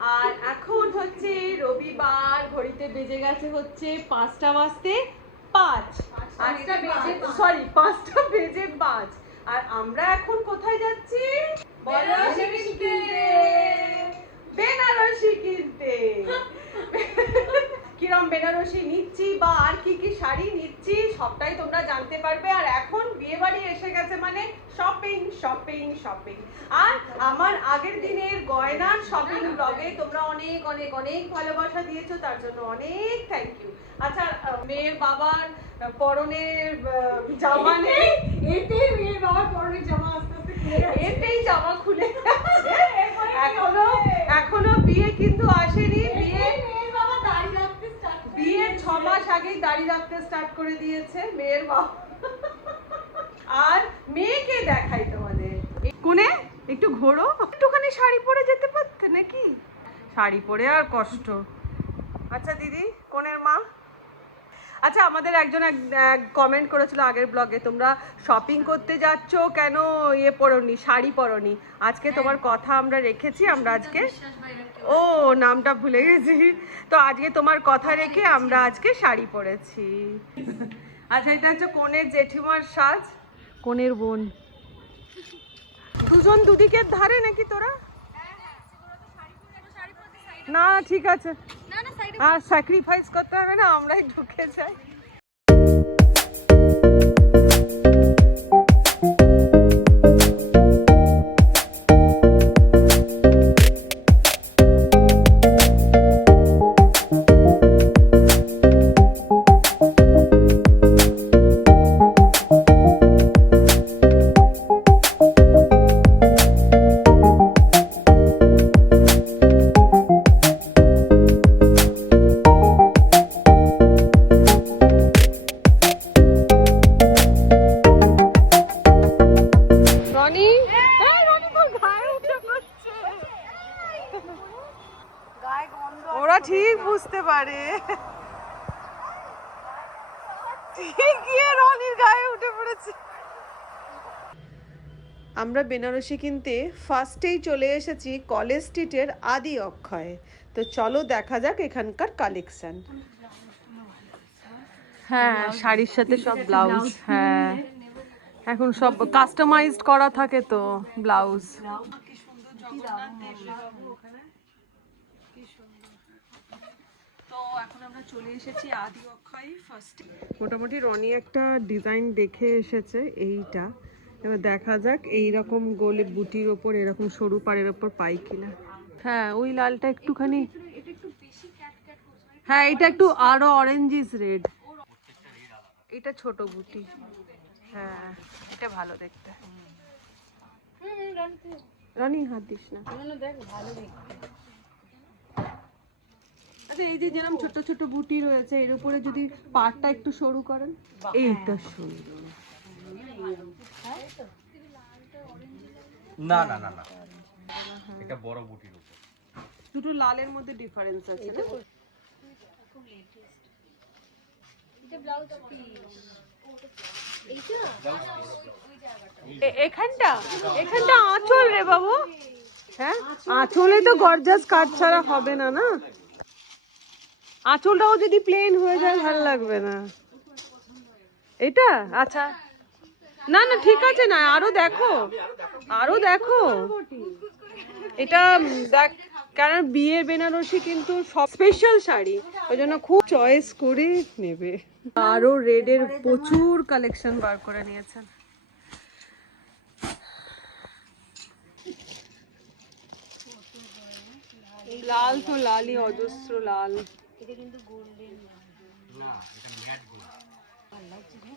আর এখন হচ্ছে রবিবার, ঘড়িতে বেজে গেছে হচ্ছে 5টা বাজতে 5। সরি 5টা বেজে 5। আর আমরা এখন কোথায় যাচ্ছি? বেনারসি কিনতে। কিরম বেনারসি নিচ্ছি বা আর কি কি শাড়ি নিচ্ছি সবটাই তোমরা জানতে পারবে। আর এখন বিয়ে বাড়ি এসে গেছে মানে শপিং শপিং শপিং। আর আমার আগের দিনের গয়নার শপিং ব্লগে তোমরা অনেক অনেক অনেক ভালোবাসা দিয়েছো, তার জন্য অনেক থ্যাংক ইউ। আচ্ছা, মেয়ের বাবার পরনের জামা নেই, মেয়ের বাবার পরনের জামা আস্তে আস্তে খুলে গেছে। এতেই জামা খুলে গেছে। এখনো বিয়ে কিন্তু আসেনি। বিয়ের 6 মাস আগেই দাড়ি রাখতে স্টার্ট করে দিয়েছে মেয়ের বাবা। আর মেয়েকে দেখাই তোমাদের, কোনে একটু ঘোরো, একটুখানি শাড়ি পরে যেতে পারতে নাকি? শাড়ি পরে আর কষ্ট। আচ্ছা দিদি, কোনের মা। আচ্ছা, আমাদের একজন কমেন্ট করেছিল আগের ব্লগে, তোমরা শপিং করতে যাচ্ছ কেন ইয়ে পরনি, শাড়ি পরনি। আজকে তোমার কথা আমরা রেখেছি, আমরা আজকে ও নামটা ভুলে গেছি, তো আজকে তোমার কথা রেখে আমরা আজকে শাড়ি পরেছি। আচ্ছা, এটা হচ্ছে কনের জেঠিমার সাজ, কনের বোন। দুজন দুদিকের ধারে নাকি তোরা? না ঠিক আছে, আর স্যাক্রিফাইস করতে হবে না, আমরাই ঢুকে যাই। ওরা ঠিক বুঝতে পারে, ঠিক গিয়ে রনির গায়ে উঠে পড়েছে। আমরা বেনারসি কিনতে ফার্স্টেই চলে এসেছি কলেজ স্ট্রিটের আদি অক্ষয়ে। তো চলো দেখা যাক এখানকার কালেকশন। হ্যাঁ, শাড়ির সাথে সব ব্লাউজ। হ্যাঁ, এখন সব কাস্টমাইজড করা থাকে তো ব্লাউজ। তো এখন আমরা চলে এসেছি আদি অক্ষয় ফার্স্টে। মোটামুটি রনি একটা ডিজাইন দেখে এসেছে এইটা, এবার দেখা যাক এইরকম গোলে বুটির ওপর এরকম সরু পাড়ের ওপর পাই কিনা। হ্যাঁ, ওই লালটা একটুখানি, হ্যাঁ এটা একটু আরো অরেঞ্জিস রেড, এটা ছোট বুটি। হ্যাঁ, এটা ভালো দেখতে। রনি হাত দিস না। আচ্ছা, এই যে যেরকম ছোট ছোট বুটি রয়েছে এর উপরে যদি পাড়টা একটু সরু করেন, এইটা সুন্দর। না না না না, এটা বড় বুটির উপর। দুটো লালের মধ্যে ডিফারেন্স আছে না? এখানটা এখানটা আঁচল রে বাবু। হ্যাঁ, আঁচলে তো গর্জাস কাট ছাড়া হবে না, না আঁচলটাও যদি প্লেন হয়ে যায় ভালো লাগবে না। এটা আচ্ছা, না না ঠিক আছে, না আরো দেখো, আরো দেখো। এটা দেখ, কারণ বিয়ের বেনারসি কিন্তু সব স্পেশাল শাড়ি, ওই জন্য খুব চয়েস করে নেবে। আরো রেডের প্রচুর কালেকশন বার করে নিয়েছেন। লাল তো লালই, অজস্র লাল। এটা কিন্তু গোল্ডেন না, এটা ম্যাট গোল্ড। ভালো লাগছে না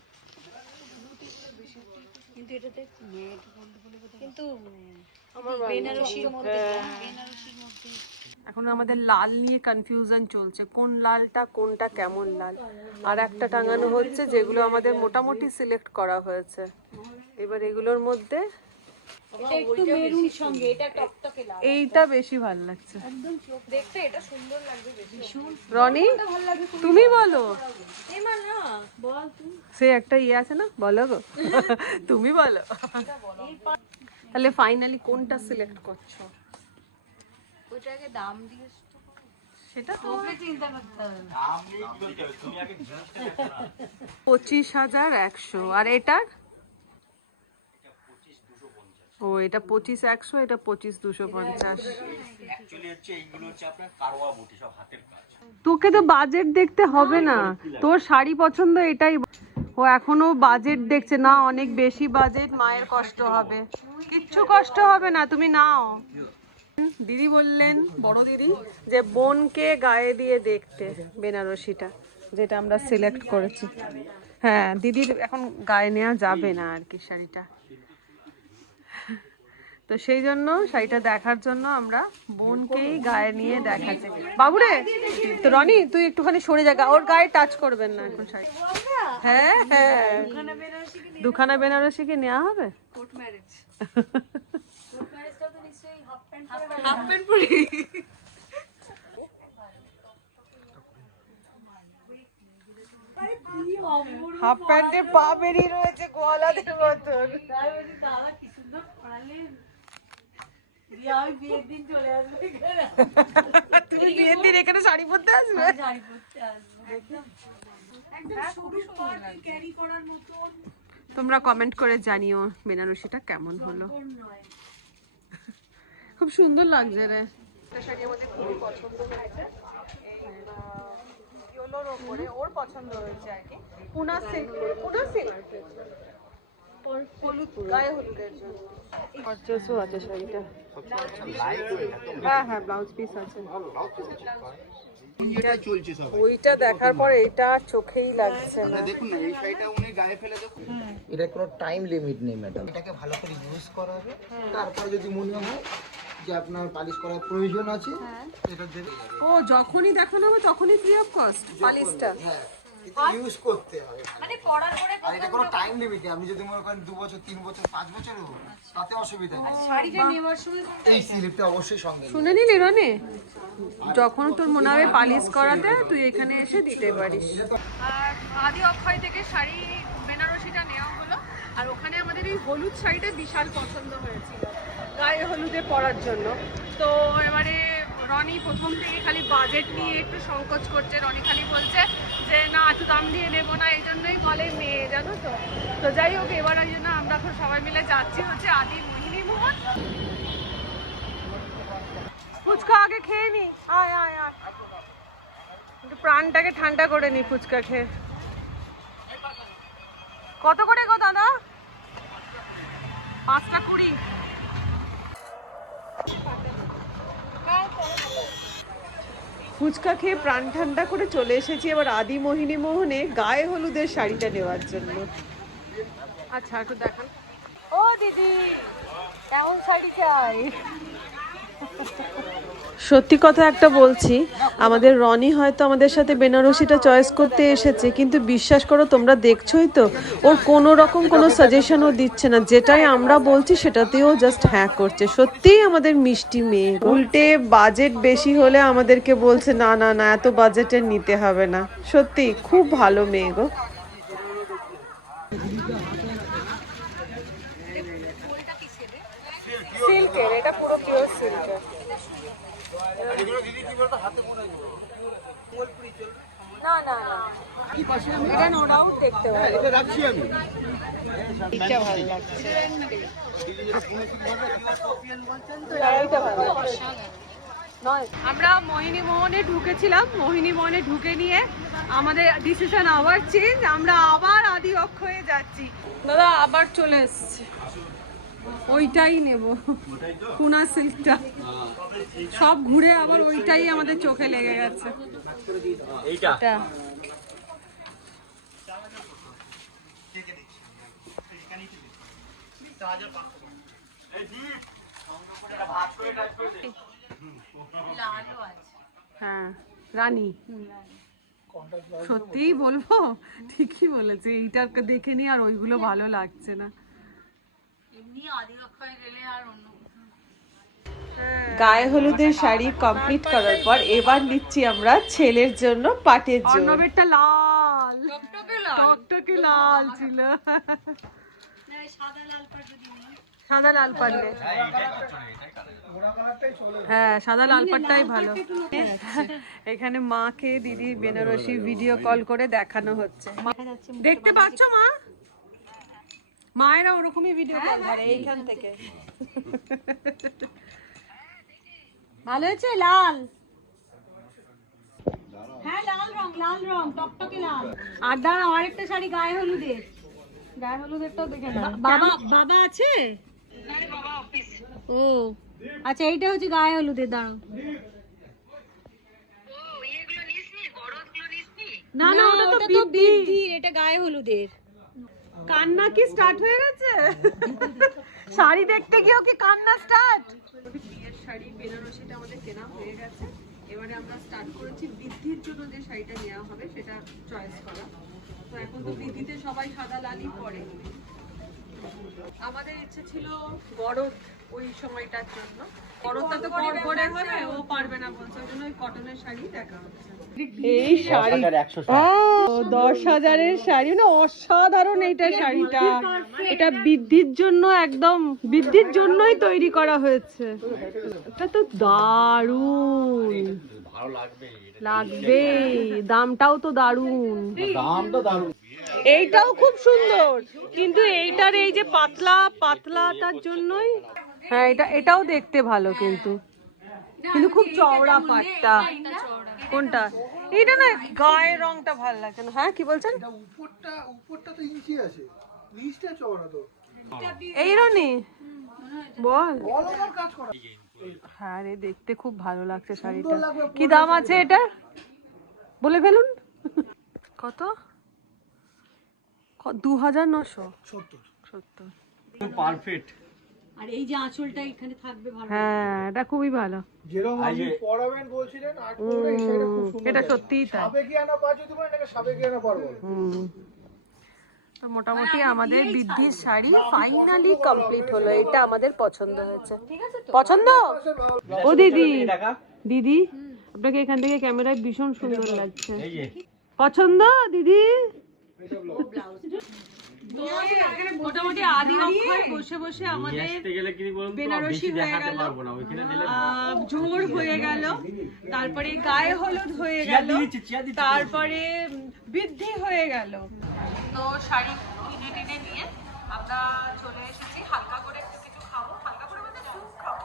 কিন্তু এটাতে ম্যাট গোল্ড বলে কথা, কিন্তু আমার বেনারসির মধ্যে, বেনারসির মধ্যে এখন আমাদের লাল নিয়ে কনফিউশন চলছে, কোন লালটা কোনটা কেমন লাল। আর একটা টাঙানো হচ্ছে যেগুলো আমাদের মোটামুটি সিলেক্ট করা হয়েছে। এবার এগুলোর মধ্যে এটা একটু মেরুন সঙ্গে এটা টকটকে লাল, এইটা বেশি ভালো লাগছে একদম চোখ দেখতে, এটা সুন্দর লাগবে বেশি। রনি তুমি বলো, এমা না বল তুই, সে একটা ইয়ে আছে না, বলো গো তুমি বলো। তাহলে ফাইনালি কোনটা সিলেক্ট করছো? ওটাকে দাম দিয়েছ তো, সেটা তো তোকে চিন্তা করতে হবে না। 25,100 আর এটার ও এটা 25,100 এটা 25,250। তোকে তো বাজেট দেখতে হবে না, তোর শাড়ি পছন্দ এটাই। ও এখনো বাজেট দেখছে না, অনেক বেশি বাজেট, মায়ের কষ্ট হবে। কিচ্ছু কষ্ট হবে না, তুমি নাও। দিদি বললেন, বড় দিদি, যে বোনকে গায়ে দিয়ে দেখতে বেনারসিটা, যেটা আমরা সিলেক্ট করেছি। হ্যাঁ, দিদির এখন গায়ে নেওয়া যাবে না আর কি শাড়িটা, তো সেই জন্য শাড়িটা দেখার জন্য আমরা বোনকেই গায়ে নিয়ে দেখাচ্ছি। বাবুরে, তো রনি তুই একটুখানি সরে যা, ওর গায়ে টাচ করবেন না এখন শাড়ি। হ্যাঁ হ্যাঁ, দুখানা বেনারসি কি নেওয়া হবে? কোর্ট ম্যারেজ তো নিশ্চয়ই হাফ প্যান্ট পরে হাফ প্যান্টে পা বেরিয়ে রয়েছে গোয়ালাদের মতন। দাদা কি সুন্দর পড়ালেন, আমি বিয়ের দিন চলে আসবো এখানে। তুমি বিয়ের দিন এখানে শাড়ি পরতে আসবে? শাড়ি পরতে আসবো একদম সরু পাড় ক্যারি করার মতন। তোমরা কমেন্ট করে জানিও বেনারসিটা কেমন হলো। খুব সুন্দর লাগছে রে, শাড়ি আমাদের খুবই পছন্দ হয়েছে। ইয়েলোর ওপরে ওর পছন্দ হয়েছে আর কি, পুনা সিল্ক, পুনা সিল্ক হলুদ, গায়ে হলুদের জন্য। খরচাও আছে শাড়িটা। হ্যাঁ হ্যাঁ, ব্লাউজ পিস আছে। ওইটা দেখার পর এটা চোখেই লাগছে না। দেখুন না, এই শাড়িটা উনি গায়ে ফেলে দেখুন, এটা কোনো টাইম লিমিট নেই ম্যাডাম। এটাকে ভালো করে ইউজ করা হবে, তারপরে যদি মনে হয় যে আপনার পালিশ করার প্রয়োজন আছে এটা দেবে। ও যখনই দেখানো হবে তখনই ফ্রি অফ কস্ট পালিশটা? হ্যাঁ, এটা ইউজ করতে হবে। মানে পড়ার পরে আর এটা কোনো টাইম লিমিট নেই, আপনি যদি মনে করেন 2 বছর 3 বছর 5 বছরও তাতে অসুবিধা নেই। শাড়িটা নেওয়ার সময় এই স্লিপটা অবশ্যই সঙ্গে শুনে নিলি রনে, যখন তোর মনে হবে পালিশ করাতে তুই এখানে এসে দিতে পারিস। আর আদি অক্ষয় থেকে শাড়ি বেনারসিটা নেওয়া হলো, আর ওখানে আমাদের এই হলুদ শাড়িটা বিশাল পছন্দ হয়েছিল গায়ে হলুদে পরার জন্য। তো এবারে রনি প্রথম থেকে খালি বাজেট নিয়ে একটু সংকোচ করছে, রনি খালি বলছে যে না এত দাম দিয়ে নেবো না, এই জন্যই বলে মেয়ে, জানো তো। তো যাই হোক, এবার ওই জন্য আমরা এখন সবাই মিলে যাচ্ছি হচ্ছে আদি মোহিনী মোহন। ফুচকা আগে খেয়ে নি, আয় আয় আয়, একটু প্রাণটাকে ঠান্ডা করে নি ফুচকা খেয়ে। কত করে গো দাদা? 5টা 20। ফুচকা খেয়ে প্রাণ ঠান্ডা করে চলে এসেছি এবার আদি মোহিনী মোহনে গায়ে হলুদের শাড়িটা নেওয়ার জন্য। আচ্ছা একটু দেখান। ও দিদি, কেমন শাড়ি চাই? সত্যি কথা একটা বলছি, আমাদের রনি হয়তো আমাদের সাথে বেনারসিটা চয়েস করতে এসেছে, কিন্তু বিশ্বাস করো তোমরা দেখছোই তো, ওর কোনো রকম কোনো সাজেশনও দিচ্ছে না, যেটাই আমরা বলছি সেটাতেও জাস্ট হ্যাঁ করছে। সত্যিই আমাদের মিষ্টি মেয়ে, উল্টে বাজেট বেশি হলে আমাদেরকে বলছে না না না এত বাজেটের নিতে হবে না। সত্যি খুব ভালো মেয়ে গো। সিল্কের, এটা পুরো পিওর সিল্কের। না না না, এটা নো ডাউট দেখতে ভালো। এটা রাখছি আমি। এটা ভালো লাগছে, এটা ভালো লাগছে। নয়, আমরা মোহিনী মোহনে ঢুকেছিলাম, মোহিনী মোহনে ঢুকে নিয়ে আমাদের ডিসিশন আবার চেঞ্জ, আমরা আবার আদি অক্ষয়ে যাচ্ছি। দাদা আবার চলে এসছে, ওইটাই নেব, পুনা সিল্কটা। সব ঘুরে আবার ওইটাই আমাদের চোখে লেগে গেছে। এইটা হ্যাঁ রানী, সত্যিই বলবো ঠিকই বলেছে, এইটাকে দেখে নি আর ওইগুলো ভালো লাগছে না। গায়ে হলুদের শাড়ি কমপ্লিট করার পর এবার নিচ্ছি আমরা ছেলের জন্য পাটের জন্য। অর্ণবেরটা লাল, টকটকে লাল ছিল। সাদা লাল পাট যদি সাদা লাল পারলে হ্যাঁ সাদা লাল পাড়টাই ভালো। এখানে মাকে দিদি বেনারসি ভিডিও কল করে দেখানো হচ্ছে। দেখতে পাচ্ছ মা? মায়েরা ওরকমই ভিডিও কল করে এইখান থেকে। ভালো হয়েছে লাল, হ্যাঁ লাল রং টকটকে লাল। আর দাঁড়াও আরেকটা শাড়ি গায়ে হলুদের, গায়ে হলুদেরটাও দেখে না। বাবা আছে? ও আচ্ছা এইটা হচ্ছে গায়ে হলুদের, দাঁড়াও। না না ওটা তো বৃদ্ধির, এটা গায়ে হলুদের। কান্না কি স্টার্ট হয়ে গেছে? শাড়ি দেখতে গিয়েও কি কান্না স্টার্ট? বিয়ের শাড়ি বেনারসিটা আমাদের কেনা হয়ে গেছে। এবারে আমরা স্টার্ট করেছি বৃদ্ধির জন্য যে শাড়িটা নেওয়া হবে সেটা চয়েস করা। তো এখন তো বৃদ্ধিতে সবাই সাদা লালই পরে। আমাদের ইচ্ছে ছিল বরদ ওই সময়টার জন্য। বরদটা তো পর করে হবে, ও পারবে না বলছে, ওই জন্য ওই কটনের শাড়ি দেখা হচ্ছে। এই শাড়ি 10,000-এর শাড়ি, না অসাধারণ এইটা শাড়িটা। এটা বৃদ্ধির জন্য, একদম বৃদ্ধির জন্যই তৈরি করা হয়েছে। এটা তো দারুণ লাগবে, দামটাও তো দারুণ। এইটাও খুব সুন্দর, কিন্তু এইটার এই যে পাতলাটার জন্যই। হ্যাঁ এটাও দেখতে ভালো, কিন্তু খুব চওড়া পাটটা। কোনটা? এইটা না, গায়ের রংটা ভালো লাগছে না। হ্যাঁ কি বলছেন? উপরটা তো ইঞ্চি আছে, নিচটা চওড়া তো। এই রনি বল। অল ওভার কাজ করা। হ্যাঁ রে, দেখতে খুব ভালো লাগছে শাড়িটা। কি দাম আছে এটা বলে ফেলুন। কত? 2,970। পারফেক্ট। আর এই যে আঁচলটা এখানে থাকবে ভালো। হ্যাঁ এটা খুবই ভালো। যেরকম আপনি পরাবেন বলছিলেন, আট পরে এই শাড়িটা খুব সুন্দর। এটা সত্যিই তাই। সাবেকিয়ানা পা যদি বলেন, এটা সাবেকিয়ানা পারবো। তো মোটামুটি আমাদের বৃদ্ধির শাড়ি ফাইনালি কমপ্লিট হলো। এটা আমাদের পছন্দ হয়েছে। পছন্দ? ও দিদি, দিদি আপনাকে এখান থেকে ক্যামেরায় ভীষণ সুন্দর লাগছে। পছন্দ দিদি? মোটামুটি আদি অক্ষয় বসে বসে আমাদের বেনারসি হয়ে গেল, জোর হয়ে গেল, তারপরে গায়ে হলুদ হয়ে গেল, তারপরে বৃদ্ধি হয়ে গেল। তো শাড়ি কিনে টিনে নিয়ে আমরা চলে এসেছি। হালকা করে একটু কিছু খাবো, হালকা করে মানে স্যুপ খাবো।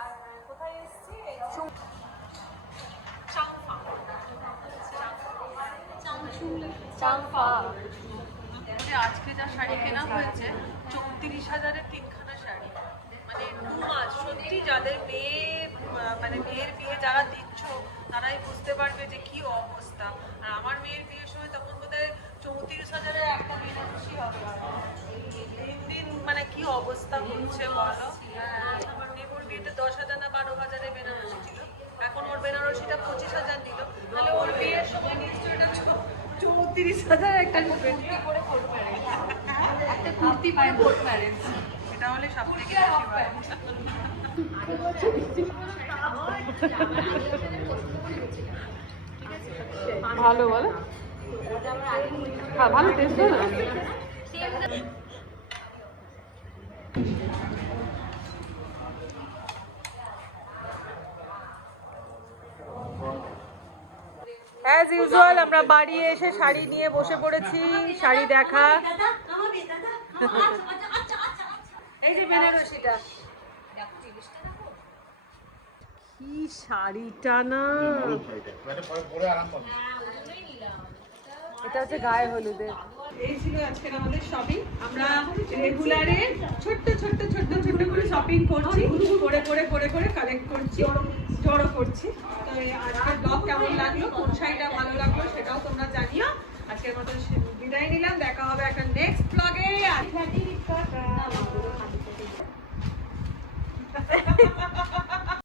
আর কোথায় এসেছি? আজকে যা শাড়ি কেনা হয়েছে 34,000-এর 3খানা শাড়ি। মানে সত্যি যাদের মেয়ের বিয়ে যারা দিচ্ছ তারাই বুঝতে পারবে যে কি অবস্থা। আর আমার মেয়ের বিয়ের সময় তখন বোধহয় 34,000-এর একটা বেনারসি হবে। দিন মানে কি অবস্থা হচ্ছে বলো। আমার নেবুর বিয়েতে 10,000 না 12,000-এর বেনারসি ছিল, এখন ওর বেনারসিটা 25,000 নিল। তাহলে ওর বিয়ের সময় নিশ্চয়ই এটা 34,000 একটা কুর্তি করে পড়বে, একটা কুর্তি পায় পড়বে। এটা হলে সব থেকে ভালো বলো। হ্যাঁ ভালো টেস্ট না। অ্যাজ ইউজুয়াল আমরা বাড়ি এসে শাড়ি নিয়ে বসে পড়েছি, শাড়ি দেখা। এই যে বেনারসিটা, কি শাড়িটা না, এটা হচ্ছে গায়ে হলুদের। এই ছিল আজকের আমাদের শপিং। আমরা রেগুলারে ছোট্ট ছোট্ট ছোট্ট ছোট্ট করে শপিং করছি, করে করে করে করে কালেক্ট করছি, জড়ো করছি। তো আজকের ব্লগ কেমন লাগলো, কোন শাড়িটা ভালো লাগলো সেটাও তোমরা জানিও। আজকের মতো বিদায় নিলাম, দেখা হবে একটা নেক্সট ব্লগে।